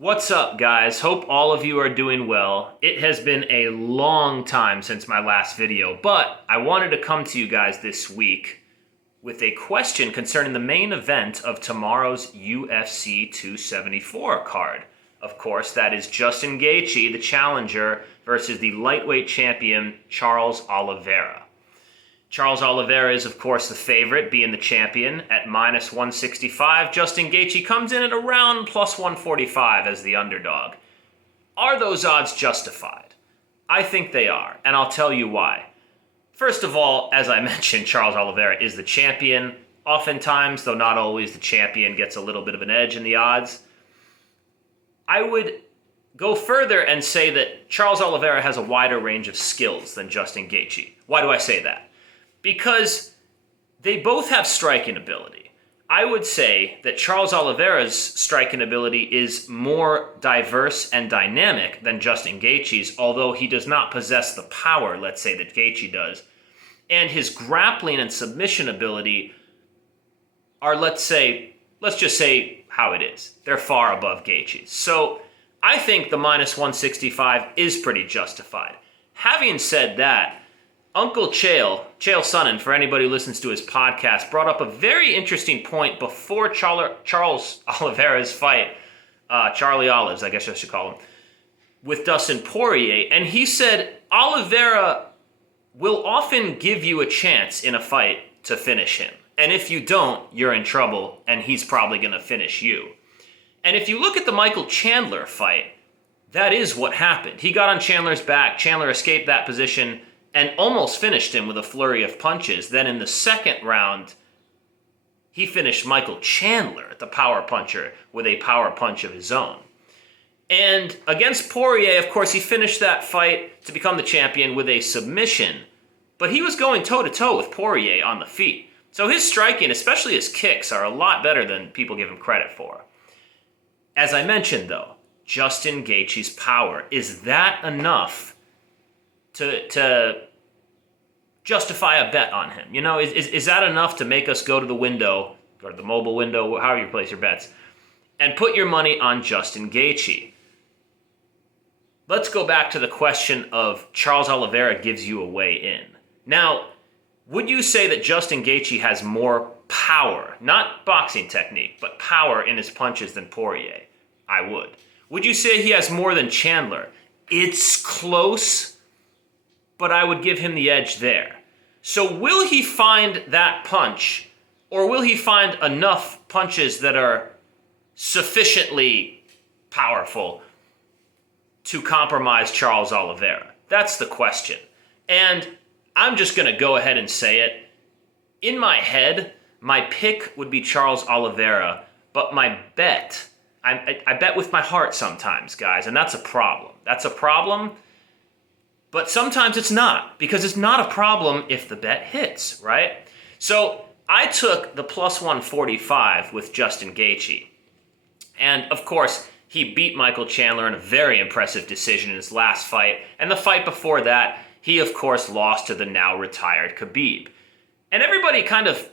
What's up, guys? Hope all of you are doing well. It has been a long time since my last video, but I wanted to come to you guys this week with a question concerning the main event of tomorrow's UFC 274 card. Of course, that is Justin Gaethje, the challenger, versus the lightweight champion, Charles Oliveira. Charles Oliveira is, of course, the favorite, being the champion at minus 165. Justin Gaethje comes in at around plus 145 as the underdog. Are those odds justified? I think they are, and I'll tell you why. First of all, as I mentioned, Charles Oliveira is the champion. Oftentimes, though not always, the champion gets a little bit of an edge in the odds. I would go further and say that Charles Oliveira has a wider range of skills than Justin Gaethje. Why do I say that? Because they both have striking ability. I would say that Charles Oliveira's striking ability is more diverse and dynamic than Justin Gaethje's, although he does not possess the power, let's say, that Gaethje does. And his grappling and submission ability are, let's just say how it is. They're far above Gaethje's. So I think the minus 165 is pretty justified. Having said that, Uncle Chael Sonnen, for anybody who listens to his podcast, brought up a very interesting point before Charles Oliveira's fight, Charlie Olives, I guess I should call him, with Dustin Poirier. And he said Oliveira will often give you a chance in a fight to finish him. And if you don't, you're in trouble, and he's probably going to finish you. And if you look at the Michael Chandler fight, that is what happened. He got on Chandler's back. Chandler escaped that position and almost finished him with a flurry of punches. Then in the second round, he finished Michael Chandler, the power puncher, with a power punch of his own. And against Poirier, of course, he finished that fight to become the champion with a submission. But he was going toe-to-toe with Poirier on the feet. So his striking, especially his kicks, are a lot better than people give him credit for. As I mentioned, though, Justin Gaethje's power, is that enough to justify a bet on him? You know, is that enough to make us go to the window, or the mobile window, however you place your bets, and put your money on Justin Gaethje? Let's go back to the question of Charles Oliveira gives you a way in. Now, would you say that Justin Gaethje has more power, not boxing technique, but power in his punches than Poirier? I would. Would you say he has more than Chandler? It's close, but I would give him the edge there. So will he find that punch, or will he find enough punches that are sufficiently powerful to compromise Charles Oliveira? That's the question. And I'm just going to go ahead and say it. In my head, my pick would be Charles Oliveira, but my bet, I bet with my heart sometimes, guys, and that's a problem. That's a problem. But sometimes it's not, because it's not a problem if the bet hits, right? So I took the plus 145 with Justin Gaethje. And of course, he beat Michael Chandler in a very impressive decision in his last fight. And the fight before that, he of course lost to the now retired Khabib. And everybody kind of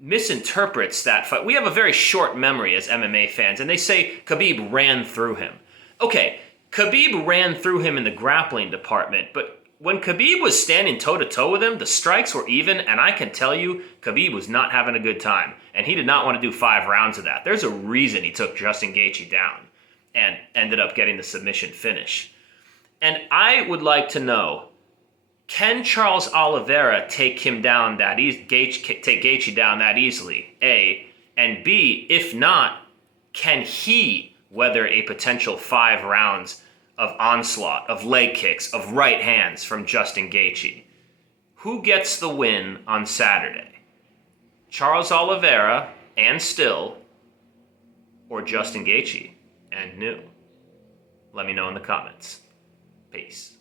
misinterprets that fight. We have a very short memory as MMA fans, and they say Khabib ran through him. Okay, Khabib ran through him in the grappling department, but when Khabib was standing toe-to-toe with him, the strikes were even, and I can tell you, Khabib was not having a good time, and he did not want to do 5 rounds of that. There's a reason he took Justin Gaethje down and ended up getting the submission finish. And I would like to know, can Charles Oliveira take him down that take Gaethje down that easily? A, and B, if not, can he weather a potential 5 rounds of onslaught, of leg kicks, of right hands from Justin Gaethje? Who gets the win on Saturday? Charles Oliveira and Still, or Justin Gaethje and New? Let me know in the comments. Peace.